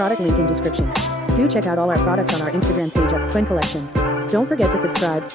product link in description. Do check out all our products on our Instagram page at Twin Collection. Don't forget to subscribe.